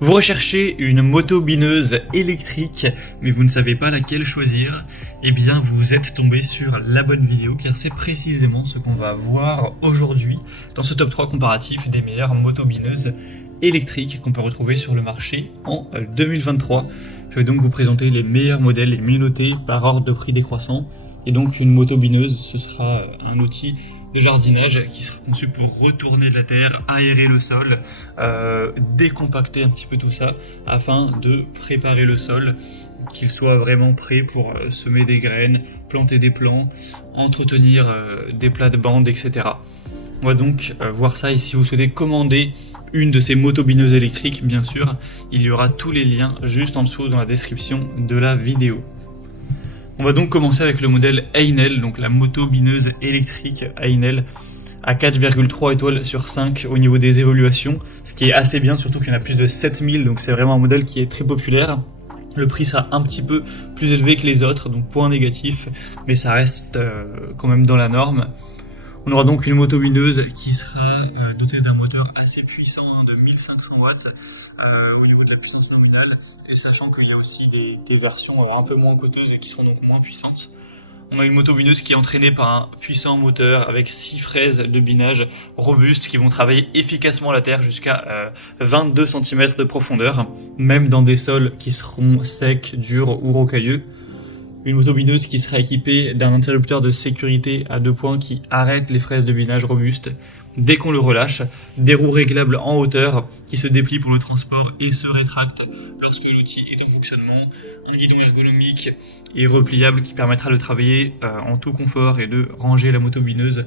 Vous recherchez une moto bineuse électrique, mais vous ne savez pas laquelle choisir? Eh bien, vous êtes tombé sur la bonne vidéo, car c'est précisément ce qu'on va voir aujourd'hui dans ce top 3 comparatif des meilleures motos bineuses électriques qu'on peut retrouver sur le marché en 2023. Je vais donc vous présenter les meilleurs modèles, les mieux notés par ordre de prix décroissant. Et donc une moto bineuse, ce sera un outil de jardinage qui sera conçu pour retourner de la terre, aérer le sol, décompacter un petit peu tout ça afin de préparer le sol, qu'il soit vraiment prêt pour semer des graines, planter des plants, entretenir des plates-bandes, etc. On va donc voir ça, et si vous souhaitez commander une de ces motos bineuses électriques, bien sûr, il y aura tous les liens juste en dessous dans la description de la vidéo. On va donc commencer avec le modèle Einel, donc la moto bineuse électrique Einel à 4,3 étoiles sur 5 au niveau des évaluations, ce qui est assez bien, surtout qu'il y en a plus de 7000, donc c'est vraiment un modèle qui est très populaire. Le prix sera un petit peu plus élevé que les autres, donc point négatif, mais ça reste quand même dans la norme. On aura donc une moto bineuse qui sera dotée d'un moteur assez puissant de 1500 watts au niveau de la puissance nominale, et sachant qu'il y a aussi des versions un peu moins coûteuses et qui seront donc moins puissantes. On a une moto bineuse qui est entraînée par un puissant moteur avec 6 fraises de binage robustes qui vont travailler efficacement la terre jusqu'à 22 cm de profondeur, même dans des sols qui seront secs, durs ou rocailleux. Une moto bineuse qui sera équipée d'un interrupteur de sécurité à 2 points qui arrête les fraises de binage robustes dès qu'on le relâche, des roues réglables en hauteur qui se déplient pour le transport et se rétractent lorsque l'outil est en fonctionnement, un guidon ergonomique et repliable qui permettra de travailler en tout confort et de ranger la moto bineuse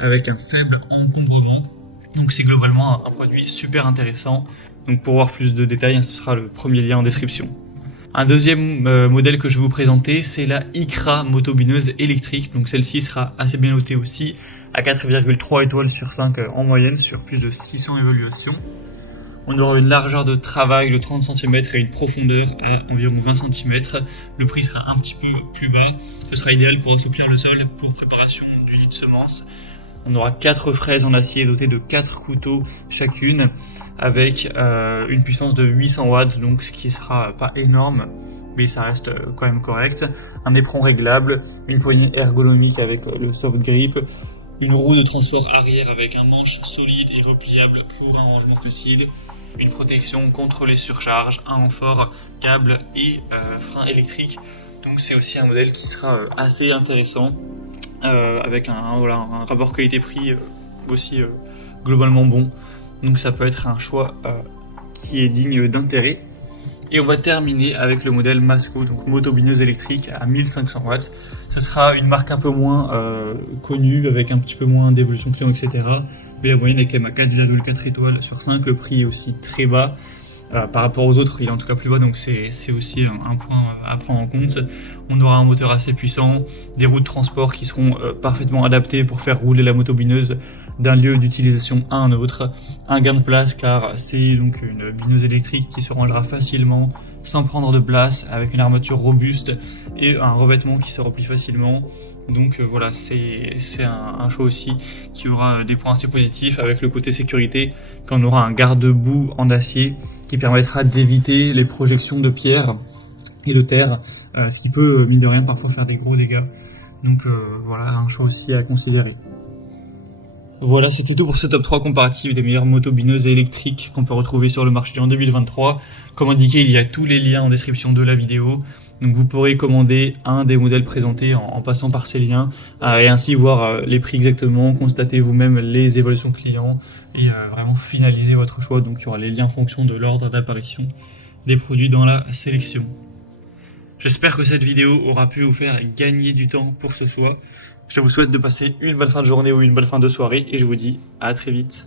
avec un faible encombrement. Donc c'est globalement un produit super intéressant. Donc pour voir plus de détails, ce sera le premier lien en description. Un deuxième modèle que je vais vous présenter, c'est la Icra moto bineuse électrique. Donc celle-ci sera assez bien notée aussi, à 4,3 étoiles sur 5 en moyenne sur plus de 600 évaluations. On aura une largeur de travail de 30 cm et une profondeur à environ 20 cm. Le prix sera un petit peu plus bas. Ce sera idéal pour assouplir le sol pour préparation du nid de semences. On aura 4 fraises en acier dotées de 4 couteaux chacune, avec une puissance de 800 watts, donc ce qui sera pas énorme, mais ça reste quand même correct. Un éperon réglable, une poignée ergonomique avec le soft grip, une roue de transport arrière avec un manche solide et repliable pour un rangement facile, une protection contre les surcharges, un renfort câble et frein électrique. Donc c'est aussi un modèle qui sera assez intéressant, avec un rapport qualité-prix aussi globalement bon. Donc ça peut être un choix qui est digne d'intérêt. Et on va terminer avec le modèle Masco, donc moto bineuse électrique à 1500 watts. Ce sera une marque un peu moins connue, avec un petit peu moins d'évolution client, etc. Mais la moyenne est quand même à 4,4 étoiles sur 5. Le prix est aussi très bas. Par rapport aux autres, il est en tout cas plus bas, donc c'est aussi un point à prendre en compte. On aura un moteur assez puissant, des roues de transport qui seront parfaitement adaptées pour faire rouler la moto bineuse d'un lieu d'utilisation à un autre. Un gain de place, car c'est donc une bineuse électrique qui se rangera facilement sans prendre de place, avec une armature robuste et un revêtement qui se replie facilement. Donc voilà, c'est un choix aussi qui aura des points assez positifs, avec le côté sécurité, quand on aura un garde-boue en acier qui permettra d'éviter les projections de pierre et de terre, ce qui peut, mine de rien, parfois faire des gros dégâts. Donc voilà, un choix aussi à considérer. Voilà, c'était tout pour ce top 3 comparatif des meilleures motos bineuses électriques qu'on peut retrouver sur le marché en 2023. Comme indiqué, il y a tous les liens en description de la vidéo. Donc vous pourrez commander un des modèles présentés en passant par ces liens, et ainsi voir les prix exactement, constater vous-même les évaluations clients et vraiment finaliser votre choix. Donc il y aura les liens en fonction de l'ordre d'apparition des produits dans la sélection. J'espère que cette vidéo aura pu vous faire gagner du temps pour ce choix. Je vous souhaite de passer une bonne fin de journée ou une bonne fin de soirée, et je vous dis à très vite.